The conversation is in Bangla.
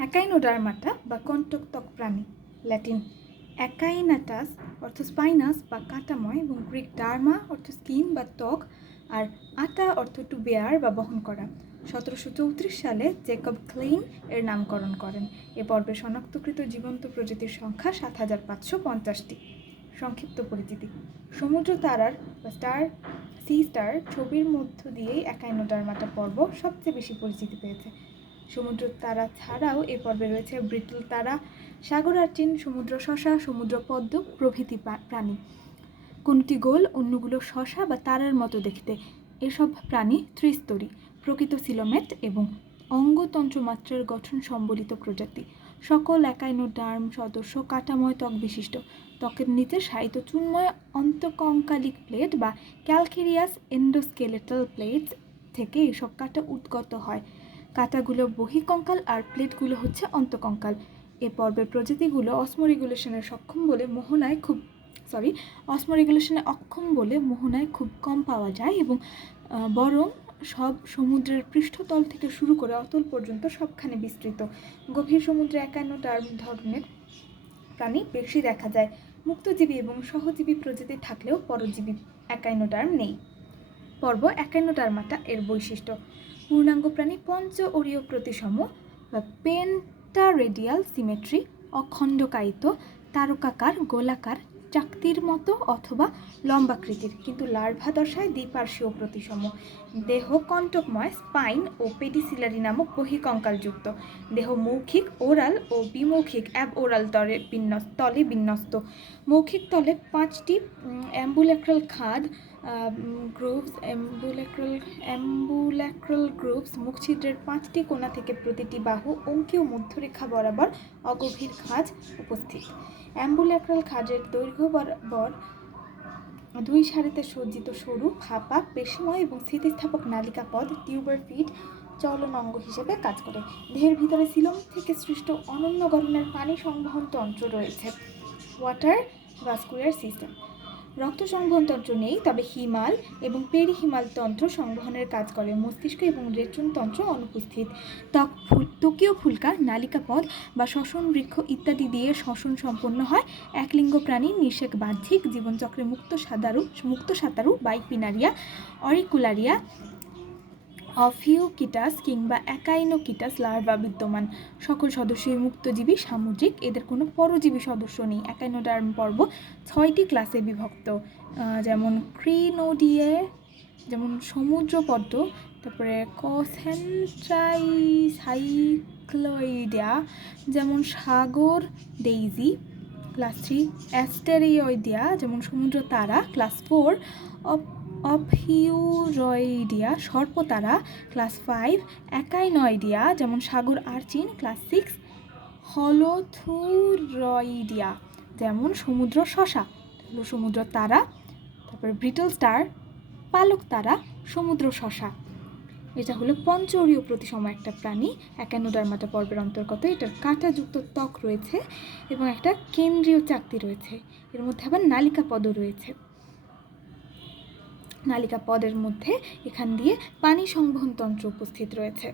অ্যাকাইনোডার্মাটা বা কণ্টক ত্বক প্রাণী, ল্যাটিন অ্যাকাইনাটাস অর্থ স্পাইনাস বা কাঁটাময় এবং গ্রিক ডার্মা অর্থ স্কিন বা ত্বক আর আটা অর্থ টু বেয়ার বা বহন করা। 1734 সালে জেকব ক্লেইন এর নামকরণ করেন। এ পর্বে শনাক্তকৃত জীবন্ত প্রজাতির সংখ্যা 7550টি। সংক্ষিপ্ত পরিচিতি: সমুদ্র তারার বা সি স্টার ছবির মধ্য দিয়েই অ্যাকাইনোডার্মাটা পর্ব সবচেয়ে বেশি পরিচিতি পেয়েছে। সমুদ্র তারা ছাড়াও এ পর্বে রয়েছে ব্রিটল তারা, সাগর আর্চিন, সমুদ্র শসা, সমুদ্র পদ্ম প্রভৃতি প্রাণী। কোনটি গোল, অন্যগুলো শসা বা তারার মতো দেখতে। এসব প্রাণী ত্রিস্তরী, প্রকৃত সিলোমেট এবং অঙ্গতন্ত্র মাত্রার গঠন সম্বলিত প্রজাতি। সকল অ্যাকাইনোডার্ম সদস্য কাঁটাময় ত্বক বিশিষ্ট। ত্বকের নিচে শায়িত চুনময় অন্তঃকঙ্কালিক প্লেট বা ক্যালকেরিয়াস এন্ডোস্কেলেটাল প্লেটস থেকে এসব কাঁটা উদ্গত হয়। কাঁটাগুলো বহিঃকঙ্কাল আর প্লেটগুলো হচ্ছে অন্তঃকঙ্কাল। এ পর্বের প্রজাতিগুলো অসমোরেগুলেশনে অক্ষম বলে মোহনায় খুব কম পাওয়া যায় এবং বরং সব সমুদ্রের পৃষ্ঠতল থেকে শুরু করে অতল পর্যন্ত সবখানে বিস্তৃত। গভীর সমুদ্রে অ্যাকাইনোডার্ম ধরনের প্রাণী বেশি দেখা যায়। মুক্তজীবী এবং সহজীবী প্রজাতি থাকলেও পরজীবী অ্যাকাইনোডার্ম নেই। পর্ব অ্যাকাইনোডার্মাটা এর বৈশিষ্ট্য: পূর্ণাঙ্গ প্রাণী পঞ্চ-অরীয় প্রতিসম বা পেন্টারেডিয়াল সিমেট্রি, অখণ্ডকায়িত, তারকাকার, গোলাকার, চাকতির মতো অথবা লম্বাকৃতির, কিন্তু লার্ভা দশায় দ্বিপার্শ্বীয় প্রতিসম। দেহ কণ্টকময়, স্পাইন ও পেডিসিলারি নামক বহিঃকঙ্কালযুক্ত। দেহ মৌখিক, ওরাল ও বিমৌখিক অ্যাবওরাল তলে বিন্যস্ত। মৌখিক তলে 5টি অ্যাম্বুল্যাক্রাল খাদ গ্রুভস, মুখছিদ্রের 5টি কোণা থেকে প্রতিটি বাহু, অঙ্কীয় মধ্যরেখা বরাবর অগভীর খাঁজ উপস্থিত। অ্যাম্বুল্যাক্রাল খাঁজের দৈর্ঘ্য বরাবর 2 সারিতে সজ্জিত সরু, ফাঁপা, পেশিময় এবং স্থিতিস্থাপক নালিকা পদ টিউবার ফিট চলন অঙ্গ হিসেবে কাজ করে। দেহের ভিতরে সিলোম থেকে সৃষ্ট অনন্য গঠনের পানি সংবহন তন্ত্র রয়েছে, ওয়াটার ভাস্কুলার সিস্টেম। রক্ত সংবহন তন্ত্র নেই, তবে হিমাল এবং পেরিহিমাল তন্ত্র সংবহনের কাজ করে। মস্তিষ্ক এবং রেচন তন্ত্র অনুপস্থিত। ত্বকীয় ফুলকা, নালিকা পদ বা শ্বসন বৃক্ষ ইত্যাদি দিয়ে শ্বসন সম্পন্ন হয়। একলিঙ্গ প্রাণী, নিষেক বাহ্যিক, জীবনচক্রে মুক্ত সাঁতারু, বাইপিনারিয়া, অরিকুলারিয়া, অফিউকিটাস কিংবা অ্যাকাইনোকিটাস লার্ভা বিদ্যমান। সকল সদস্যই মুক্তজীবী, সামুদ্রিক, এদের কোনো পরজীবী সদস্য নেই। অ্যাকাইনোডার্ম পর্ব 6টি ক্লাসে বিভক্ত, যেমন ক্রিনোডিয়ে, যেমন সমুদ্র পদ্ম, তারপরে কসেন্ট্রাইসাইক্লোইডিয়া, যেমন সাগর ডেইজি, ক্লাস 3। অ্যাস্টেরিওইডিয়া, যেমন সমুদ্র তারা, ক্লাস 4। অফিউরয়েডিয়া, সর্পতারা, ক্লাস 5। অ্যাকাইনয়েডিয়া, যেমন সাগর আর্চিন, ক্লাস 6। হলোথুরয়েডিয়া, যেমন সমুদ্র শসা, সমুদ্র তারা। তারপরে ব্রিটল স্টার, পালক তারা, সমুদ্র শসা। এটা হলো পঞ্চ-অরীয় প্রতিসম একটা প্রাণী, অ্যাকাইনোডার্মাটা পর্বের অন্তর্গত। এটার কাঁটাযুক্ত ত্বক রয়েছে এবং একটা কেন্দ্রীয় চাকতি রয়েছে। এর মধ্যে আবার নালিকা পদও রয়েছে। নালিকা পদের মধ্যে এখান দিয়ে পানি সংবহন তন্ত্র উপস্থিত রয়েছে।